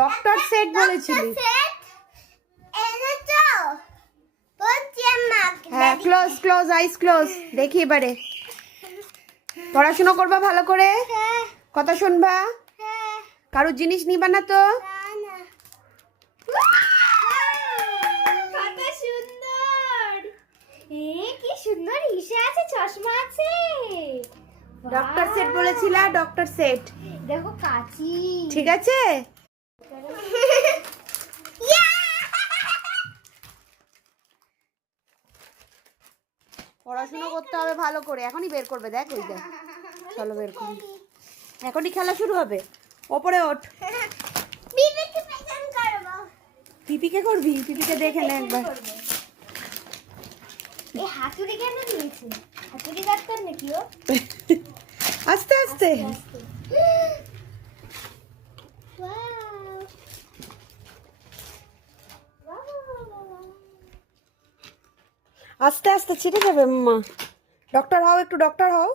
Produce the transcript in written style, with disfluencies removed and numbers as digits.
Doctor set বলেছিলি। হ্যাঁ, close close, আইস close. দেখি এবারে পড়াশোনা করবা ভালো করে, কথা শুনবা, কারোর জিনিস নিবা না তো। কত সুন্দর! কি সুন্দর হিসা আছে, চশমা আছে। ডক্টর সেট বলেছিলা, ডক্টর সেট। দেখো কাচি। ঠিক আছে। পড়াশোনা করতে হবে ভালো করে, এখনই বের করবে, দেখ ওই দেখ। চলো বের করি, এখনই খেলা শুরু হবে। ওপরে ওঠ। পিপিকে করবি? পিপিকে দেখে নে একবার। এই হাতুড়ি কেন নিয়েছে? হাতুড়ি ডাক্তার নাকি ও? আস্তে আস্তে। আস্তে আস্তে ছিটে যাবে। মাম্মা ডক্টর হও, একটু ডক্টর হও।